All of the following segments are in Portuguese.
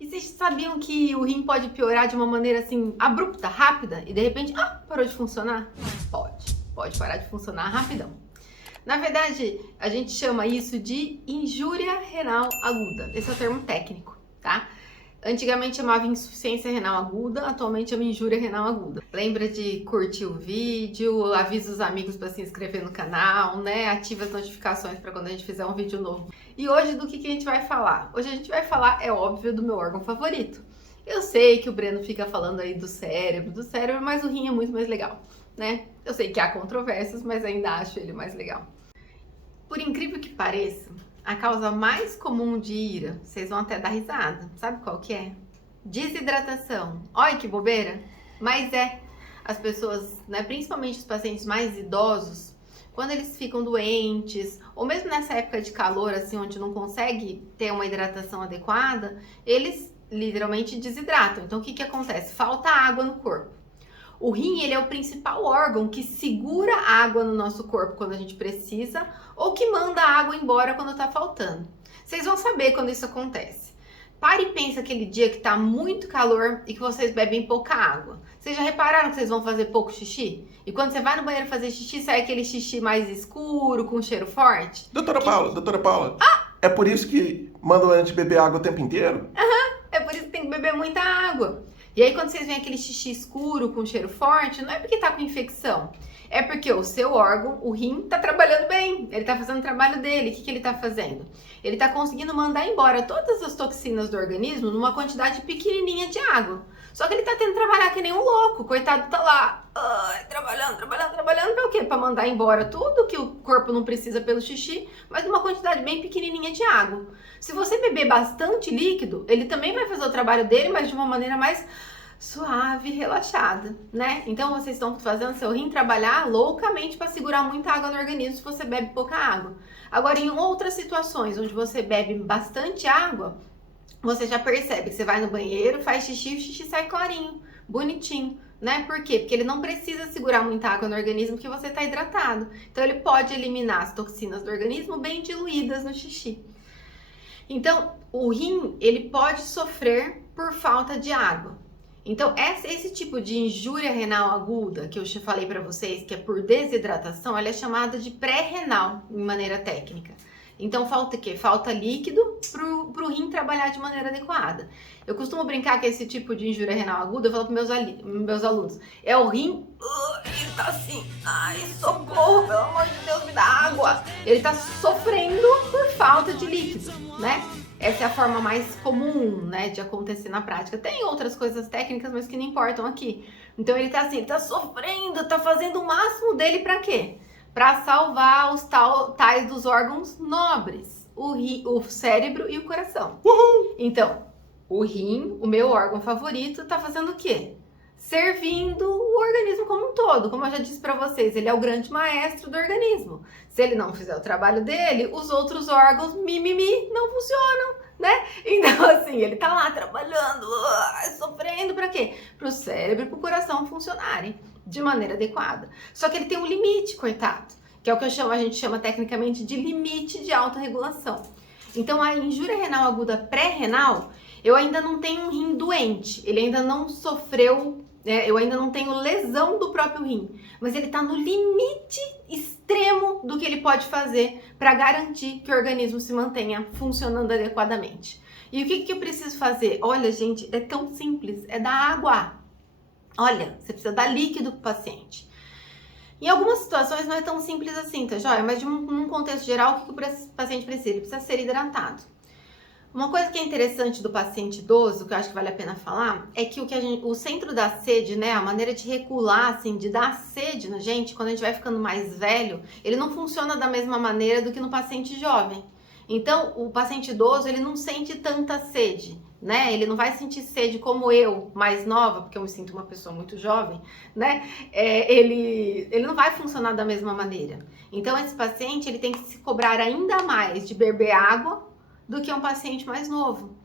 E vocês sabiam que o rim pode piorar de uma maneira assim abrupta, rápida e de repente, parou de funcionar? Pode parar de funcionar rapidão. Na verdade, a gente chama isso de injúria renal aguda. Esse é o termo técnico, tá? Antigamente chamava insuficiência renal aguda, atualmente chama injúria renal aguda. Lembra de curtir o vídeo, avisa os amigos para se inscrever no canal, né? Ativa as notificações para quando a gente fizer um vídeo novo. E hoje do que a gente vai falar? Hoje a gente vai falar, é óbvio, do meu órgão favorito. Eu sei que o Breno fica falando aí do cérebro, mas o rim é muito mais legal, né? Eu sei que há controvérsias, mas ainda acho ele mais legal. Por incrível que pareça, a causa mais comum de ira, vocês vão até dar risada, sabe qual que é? Desidratação. Olha que bobeira! Mas as pessoas, né, principalmente os pacientes mais idosos, quando eles ficam doentes, ou mesmo nessa época de calor, assim, onde não consegue ter uma hidratação adequada, eles literalmente desidratam. Então, o que acontece? Falta água no corpo. O rim, ele é o principal órgão que segura água no nosso corpo quando a gente precisa ou que manda a água embora quando tá faltando. Vocês vão saber quando isso acontece. Pare e pensa aquele dia que tá muito calor e que vocês bebem pouca água. Vocês já repararam que vocês vão fazer pouco xixi? E quando você vai no banheiro fazer xixi, sai aquele xixi mais escuro, com cheiro forte? Doutora Paula, é por isso que mandam a gente beber água o tempo inteiro? É por isso que tem que beber muita água. E aí, quando vocês veem aquele xixi escuro com cheiro forte, não é porque tá com infecção. É porque o seu órgão, o rim, tá trabalhando bem. Ele tá fazendo o trabalho dele. O que ele tá fazendo? Ele tá conseguindo mandar embora todas as toxinas do organismo numa quantidade pequenininha de água. Só que ele tá tendo que trabalhar que nem um louco. Coitado, tá lá, trabalhando pra o quê? Pra mandar embora tudo que o corpo não precisa pelo xixi, mas numa quantidade bem pequenininha de água. Se você beber bastante líquido, ele também vai fazer o trabalho dele, mas de uma maneira mais suave e relaxada, né? Então vocês estão fazendo seu rim trabalhar loucamente para segurar muita água no organismo se você bebe pouca água. Agora, em outras situações onde você bebe bastante água, você já percebe que você vai no banheiro, faz xixi e o xixi sai clarinho, bonitinho, né? Por quê? Porque ele não precisa segurar muita água no organismo porque você está hidratado. Então ele pode eliminar as toxinas do organismo bem diluídas no xixi. Então, o rim, ele pode sofrer por falta de água. Então, esse tipo de injúria renal aguda que eu já falei para vocês, que é por desidratação, ela é chamada de pré-renal, em maneira técnica. Então, falta o quê? Falta líquido pro rim trabalhar de maneira adequada. Eu costumo brincar que esse tipo de injúria renal aguda, eu falo para meus alunos, é o rim, ele tá assim, ai, socorro, pelo amor de Deus, me dá água. Ele tá sofrendo por falta de líquido, né? Essa é a forma mais comum, né, de acontecer na prática. Tem outras coisas técnicas, mas que não importam aqui. Então ele tá assim, ele tá sofrendo, tá fazendo o máximo dele pra quê? Pra salvar os tais dos órgãos nobres, o cérebro e o coração. Uhul! Então, o rim, o meu órgão favorito, tá fazendo o quê? Servindo o organismo como um todo. Como eu já disse para vocês, ele é o grande maestro do organismo. Se ele não fizer o trabalho dele, os outros órgãos não funcionam, né? Então, assim, ele tá lá trabalhando, sofrendo para quê? Para o cérebro e para o coração funcionarem de maneira adequada. Só que ele tem um limite, coitado, que é o que a gente chama tecnicamente de limite de autorregulação. Então, a injúria renal aguda pré-renal, eu ainda não tenho um rim doente, ele ainda não sofreu, eu ainda não tenho lesão do próprio rim, mas ele está no limite extremo do que ele pode fazer para garantir que o organismo se mantenha funcionando adequadamente. E o que eu preciso fazer? Olha, gente, é tão simples, é dar água. Olha, você precisa dar líquido para o paciente. Em algumas situações não é tão simples assim, tá joia? Mas num contexto geral, o que o paciente precisa? Ele precisa ser hidratado. Uma coisa que é interessante do paciente idoso, que eu acho que vale a pena falar, é que o centro da sede, né, a maneira de regular, assim, de dar sede na gente, quando a gente vai ficando mais velho, ele não funciona da mesma maneira do que no paciente jovem. Então, o paciente idoso, ele não sente tanta sede, né? Ele não vai sentir sede como eu, mais nova, porque eu me sinto uma pessoa muito jovem, né? Ele não vai funcionar da mesma maneira. Então, esse paciente, ele tem que se cobrar ainda mais de beber água do que um paciente mais novo.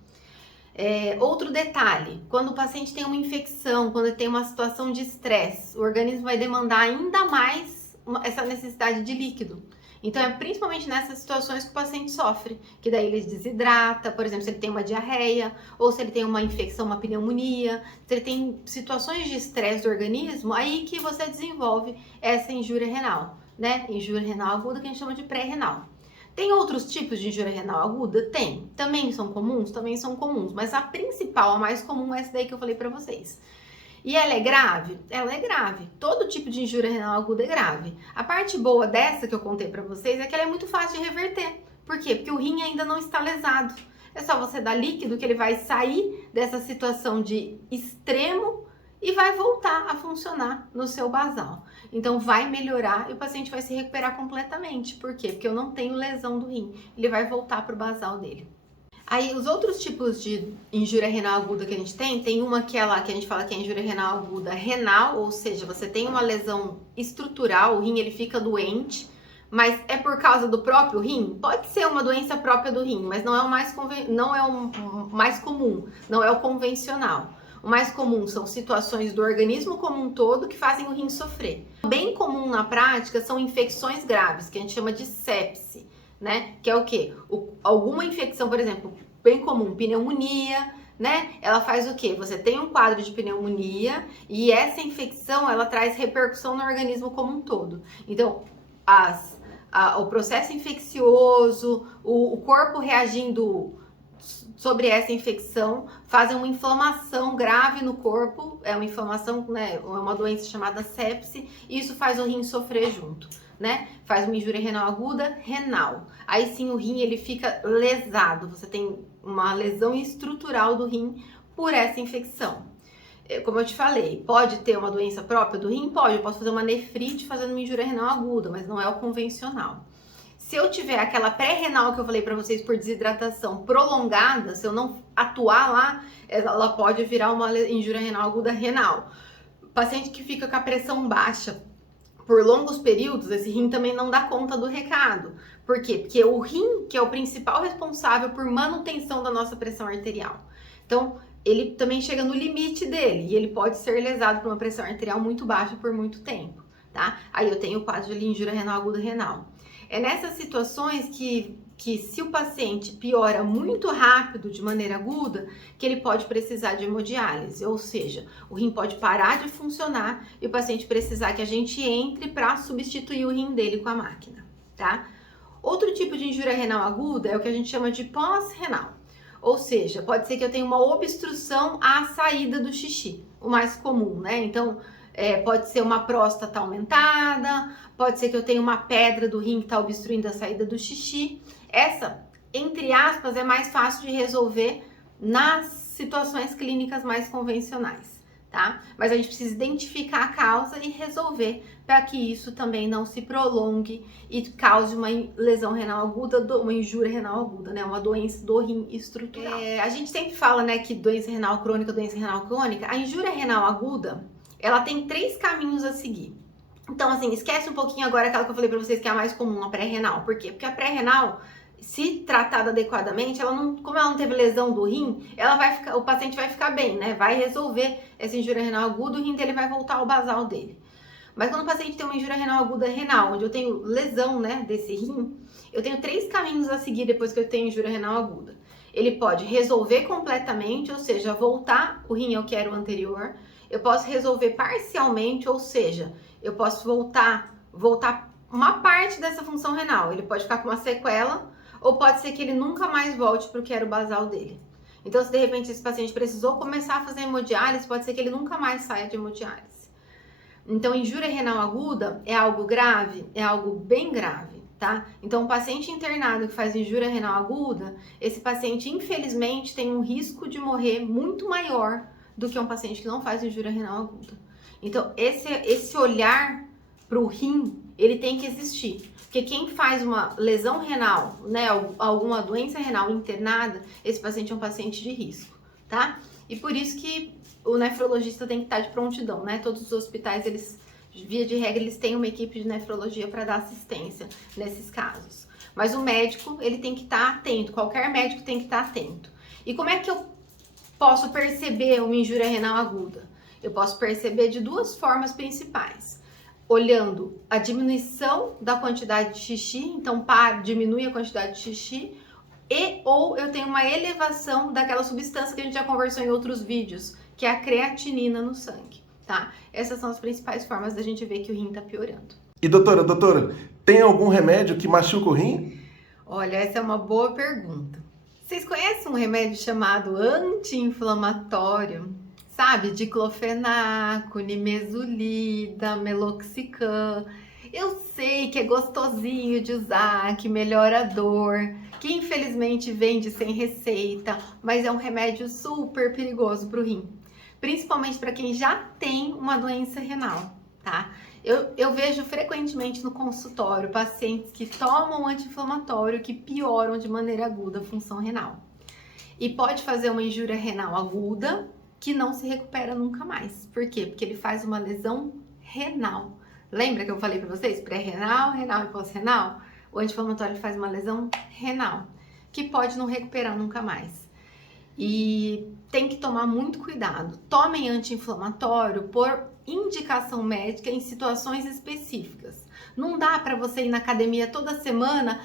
Outro detalhe, quando o paciente tem uma infecção, quando ele tem uma situação de estresse, o organismo vai demandar ainda mais essa necessidade de líquido. Então, é principalmente nessas situações que o paciente sofre, que daí ele desidrata, por exemplo, se ele tem uma diarreia, ou se ele tem uma infecção, uma pneumonia, se ele tem situações de estresse do organismo, aí que você desenvolve essa injúria renal, né? Injúria renal aguda, que a gente chama de pré-renal. Tem outros tipos de injúria renal aguda? Tem. Também são comuns? Também são comuns. Mas a principal, a mais comum, é essa daí que eu falei pra vocês. E ela é grave? Ela é grave. Todo tipo de injúria renal aguda é grave. A parte boa dessa que eu contei pra vocês é que ela é muito fácil de reverter. Por quê? Porque o rim ainda não está lesado. É só você dar líquido que ele vai sair dessa situação de extremo e vai voltar a funcionar no seu basal. Então vai melhorar e o paciente vai se recuperar completamente. Por quê? Porque eu não tenho lesão do rim. Ele vai voltar para o basal dele. Aí os outros tipos de injúria renal aguda que a gente tem uma que é lá que a gente fala que é injúria renal aguda renal, ou seja, você tem uma lesão estrutural, o rim ele fica doente, mas é por causa do próprio rim? Pode ser uma doença própria do rim, mas não é o mais comum, não é o convencional. O mais comum são situações do organismo como um todo que fazem o rim sofrer. Bem comum na prática são infecções graves, que a gente chama de sepse, né? Que é o quê? Alguma infecção, por exemplo, bem comum, pneumonia, né? Ela faz o quê? Você tem um quadro de pneumonia e essa infecção, ela traz repercussão no organismo como um todo. Então, o processo infeccioso, o corpo reagindo sobre essa infecção, fazem uma inflamação grave no corpo, é uma inflamação, né, é uma doença chamada sepse, e isso faz o rim sofrer junto, né? Faz uma injúria renal aguda, renal. Aí sim o rim ele fica lesado, você tem uma lesão estrutural do rim por essa infecção. Como eu te falei, pode ter uma doença própria do rim? Pode, eu posso fazer uma nefrite fazendo uma injúria renal aguda, mas não é o convencional. Se eu tiver aquela pré-renal que eu falei para vocês por desidratação prolongada, se eu não atuar lá, ela pode virar uma injúria renal aguda renal. Paciente que fica com a pressão baixa por longos períodos, esse rim também não dá conta do recado. Por quê? Porque o rim, que é o principal responsável por manutenção da nossa pressão arterial. Então, ele também chega no limite dele e ele pode ser lesado por uma pressão arterial muito baixa por muito tempo, tá? Aí eu tenho o quadro de injúria renal aguda renal. É nessas situações que se o paciente piora muito rápido, de maneira aguda, que ele pode precisar de hemodiálise, ou seja, o rim pode parar de funcionar e o paciente precisar que a gente entre para substituir o rim dele com a máquina, tá? Outro tipo de injúria renal aguda é o que a gente chama de pós-renal, ou seja, pode ser que eu tenha uma obstrução à saída do xixi, o mais comum, né? Então, pode ser uma próstata aumentada, pode ser que eu tenha uma pedra do rim que está obstruindo a saída do xixi. Essa, entre aspas, é mais fácil de resolver nas situações clínicas mais convencionais, tá? Mas a gente precisa identificar a causa e resolver para que isso também não se prolongue e cause uma lesão renal aguda, uma injúria renal aguda, né? Uma doença do rim estrutural. A gente sempre fala, né, que doença renal crônica, a injúria renal aguda, ela tem 3 caminhos a seguir. Então, assim, esquece um pouquinho agora aquela que eu falei pra vocês que é a mais comum, a pré-renal. Por quê? Porque a pré-renal, se tratada adequadamente, como ela não teve lesão do rim, o paciente vai ficar bem, né? Vai resolver essa injúria renal aguda, o rim dele vai voltar ao basal dele. Mas quando o paciente tem uma injúria renal aguda renal, onde eu tenho lesão, né, desse rim, eu tenho 3 caminhos a seguir depois que eu tenho injúria renal aguda. Ele pode resolver completamente, ou seja, voltar o rim ao que era o anterior. Eu posso resolver parcialmente, ou seja, eu posso voltar uma parte dessa função renal. Ele pode ficar com uma sequela, ou pode ser que ele nunca mais volte para o que era o basal dele. Então, se de repente esse paciente precisou começar a fazer hemodiálise, pode ser que ele nunca mais saia de hemodiálise. Então, injúria renal aguda é algo grave? É algo bem grave, tá? Então, um paciente internado que faz injúria renal aguda, esse paciente, infelizmente, tem um risco de morrer muito maior do que um paciente que não faz injúria renal aguda. Então, esse olhar para o rim, ele tem que existir. Porque quem faz uma lesão renal, né, alguma doença renal internada, esse paciente é um paciente de risco, tá? E por isso que o nefrologista tem que estar de prontidão, né? Todos os hospitais, eles, via de regra, eles têm uma equipe de nefrologia para dar assistência nesses casos. Mas o médico, ele tem que estar atento, qualquer médico tem que estar atento. E como é que eu posso perceber uma injúria renal aguda? Eu posso perceber de 2 formas principais. olhando a diminuição da quantidade de xixi, então diminui a quantidade de xixi, ou eu tenho uma elevação daquela substância que a gente já conversou em outros vídeos, que é a creatinina no sangue, tá? Essas são as principais formas da gente ver que o rim tá piorando. E doutora, tem algum remédio que machuca o rim? Olha, essa é uma boa pergunta. Vocês conhecem um remédio chamado anti-inflamatório? Sabe? Diclofenaco, nimesulida, meloxicam. Eu sei que é gostosinho de usar, que melhora a dor, que infelizmente vende sem receita, mas é um remédio super perigoso para o rim. Principalmente para quem já tem uma doença renal, tá? Eu vejo frequentemente no consultório pacientes que tomam anti-inflamatório que pioram de maneira aguda a função renal. E pode fazer uma injúria renal aguda que não se recupera nunca mais. Por quê? Porque ele faz uma lesão renal. Lembra que eu falei para vocês? Pré-renal, renal e pós-renal? O anti-inflamatório faz uma lesão renal que pode não recuperar nunca mais. E tem que tomar muito cuidado. Tomem anti-inflamatório por indicação médica em situações específicas. Não dá para você ir na academia toda semana,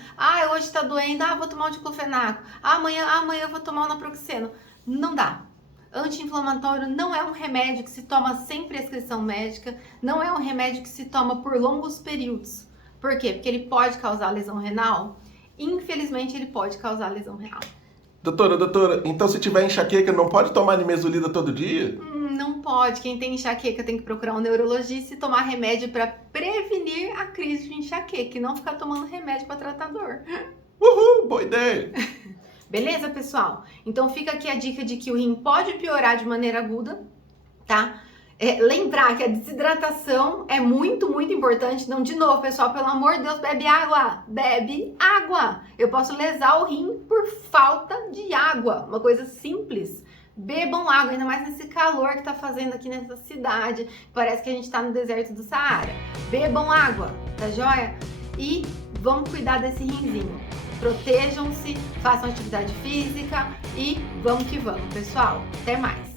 hoje tá doendo, vou tomar um diclofenaco, amanhã eu vou tomar um naproxeno. Não dá. Anti-inflamatório não é um remédio que se toma sem prescrição médica, não é um remédio que se toma por longos períodos. Por quê? Porque ele pode causar lesão renal. Infelizmente, ele pode causar lesão renal. Doutora, então se tiver enxaqueca, não pode tomar nimesulida todo dia? Não pode. Quem tem enxaqueca tem que procurar um neurologista e tomar remédio para prevenir a crise de enxaqueca e não ficar tomando remédio para tratar dor. Uhul, boa ideia! Beleza, pessoal? Então fica aqui a dica de que o rim pode piorar de maneira aguda, tá? Lembrar que a desidratação é muito, muito importante. Então, de novo, pessoal, pelo amor de Deus, bebe água! Bebe água! Eu posso lesar o rim por falta de água. Uma coisa simples. Bebam água, ainda mais nesse calor que tá fazendo aqui nessa cidade. Parece que a gente tá no deserto do Saara. Bebam água, tá joia? E vamos cuidar desse rinzinho. Protejam-se, façam atividade física e vamos que vamos, pessoal. Até mais!